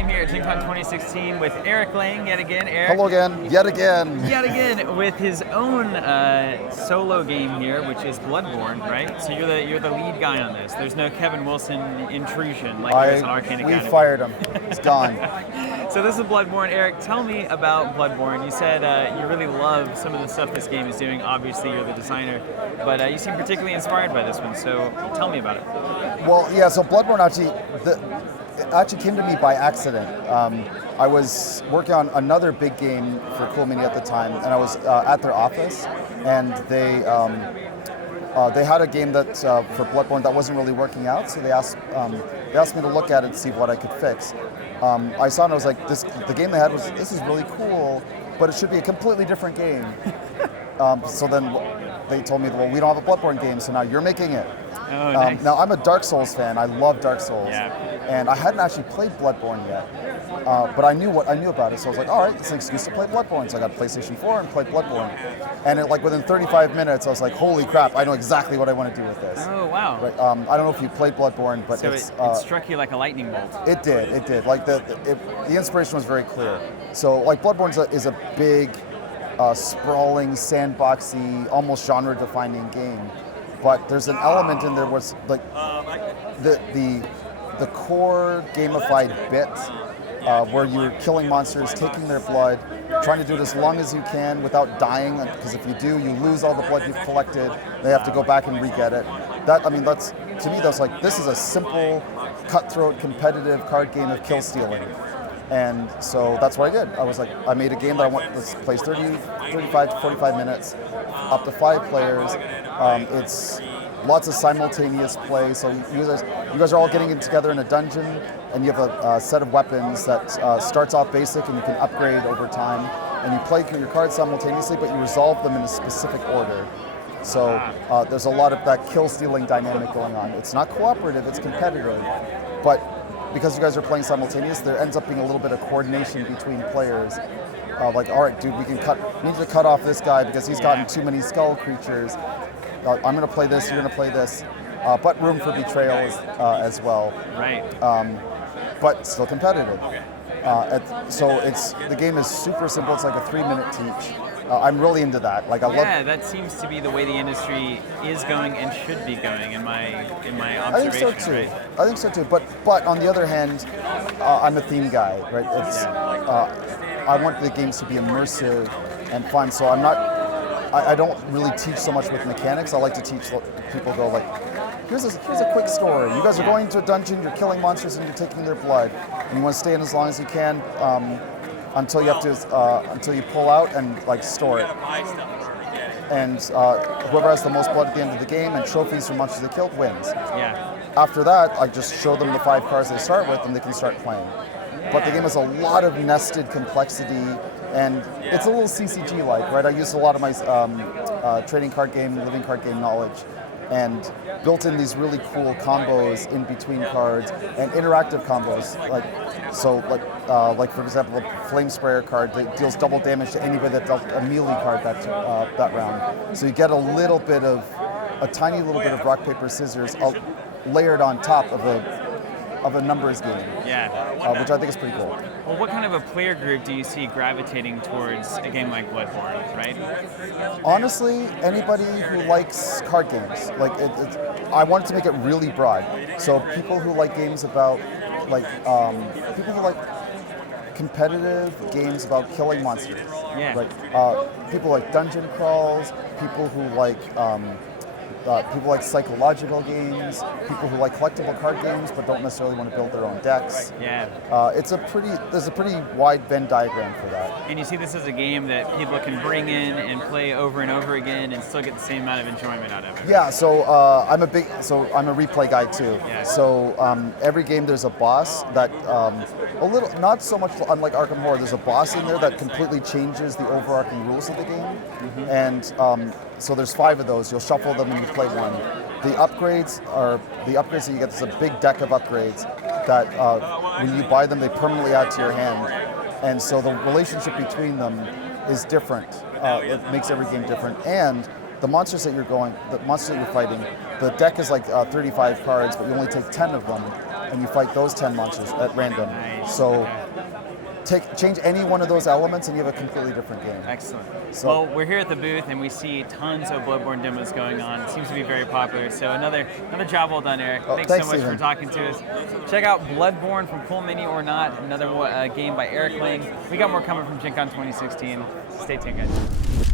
am here at GenCon 2016 with Eric Lang yet again. Eric, hello again, yet again. Yet again with his own solo game here, which is Bloodborne, right? So you're the lead guy on this. There's no Kevin Wilson intrusion like there is on Arcane Academy. We fired him. He's gone. So this is Bloodborne. Eric, tell me about Bloodborne. You said you really love some of the stuff this game is doing. Obviously, you're the designer, but you seem particularly inspired by this one. So tell me about it. Well, yeah. So Bloodborne actually came to me by accident. I was working on another big game for Cool Mini at the time, and I was at their office, and they had a game that for Bloodborne that wasn't really working out. So they asked me to look at it to see what I could fix. I saw it and I was like, the game they had this is really cool, but it should be a completely different game. So then they told me, well, we don't have a Bloodborne game, so now you're making it. Oh, nice. Now I'm a Dark Souls fan. I love Dark Souls, yeah. And I hadn't actually played Bloodborne yet, but I knew about it. So I was like, all right, it's an excuse to play Bloodborne. So I got PlayStation 4 and played Bloodborne, and within 35 minutes, I was like, holy crap, I know exactly what I want to do with this. Oh wow! Right, I don't know if you played Bloodborne, but so it struck you like a lightning bolt. It did. Like the inspiration was very clear. So like Bloodborne is a big, sprawling, sandboxy, almost genre-defining game. But there's an element in there was like the core gamified bit where you're killing monsters, taking their blood, trying to do it as long as you can without dying, because if you do, you lose all the blood you've collected. They have to go back and re-get it. That's to me, that's like, this is a simple, cutthroat, competitive card game of kill stealing. And so that's what I did. I was like, I made a game that plays 35 to 45 minutes, up to 5 players. It's lots of simultaneous play. So you guys are all getting together in a dungeon, and you have a set of weapons that starts off basic, and you can upgrade over time. And you play your cards simultaneously, but you resolve them in a specific order. So there's a lot of that kill-stealing dynamic going on. It's not cooperative, it's competitive, but because you guys are playing simultaneous, there ends up being a little bit of coordination between players. Like, all right, dude, we need to cut off this guy because he's gotten too many skull creatures. I'm going to play this, you're going to play this, but room for betrayal as well. Right. But still competitive. So the game is super simple. It's like a 3-minute teach. I'm really into that. Like, that seems to be the way the industry is going and should be going in my observation. I think so too. Right? I think so too. But on the other hand, I'm a theme guy, right? I want the games to be immersive and fun. So I don't really teach so much with mechanics. I like to teach people, go like, here's a quick story. You guys are going to a dungeon, you're killing monsters, and you're taking their blood, and you want to stay in as long as you can. Until you pull out and like store it, and whoever has the most blood at the end of the game and trophies from monsters they killed wins. Yeah. After that, I just show them the 5 cards they start with, and they can start playing. Yeah. But the game has a lot of nested complexity, and it's a little CCG-like, right? I used a lot of my trading card game, living card game knowledge, and built in these really cool combos in between cards and interactive combos. Like for example, the Flame Sprayer card that deals double damage to anybody that dealt a melee card that round. So you get a tiny little bit of rock paper scissors layered on top of a numbers game. Yeah. Which I think is pretty cool. Well, what kind of a player group do you see gravitating towards a game like Bloodborne, right? Honestly, anybody who likes card games. Like I wanted to make it really broad. So people who like games about, people who like competitive games about killing monsters. Yeah. Like people like dungeon crawls, people who like psychological games, people who like collectible card games but don't necessarily want to build their own decks. Yeah. There's a pretty wide Venn diagram for that. And you see this as a game that people can bring in and play over and over again and still get the same amount of enjoyment out of it. Yeah, so I'm a replay guy too. Yeah. So every game there's a boss that not so much unlike Arkham Horror, there's a boss in there that completely changes the overarching rules of the game. Mm-hmm. And so there's 5 of those. You'll shuffle them and you play one. The upgrades that you get. There's a big deck of upgrades that when you buy them, they permanently add to your hand. And so the relationship between them is different. It makes every game different. And the monsters that you're fighting, the deck is like 35 cards, but you only take 10 of them. and you fight those 10 monsters at random. Nice. So change any one of those elements and you have a completely different game. Excellent. So- Well, we're here at the booth and we see tons of Bloodborne demos going on. It seems to be very popular. So another job well done, Eric. Oh, Thanks thanks, so much Stephen. for talking to us. Check out Bloodborne from Cool Mini or Not, another game by Eric Lang. We got more coming from GenCon 2016. Stay tuned, guys.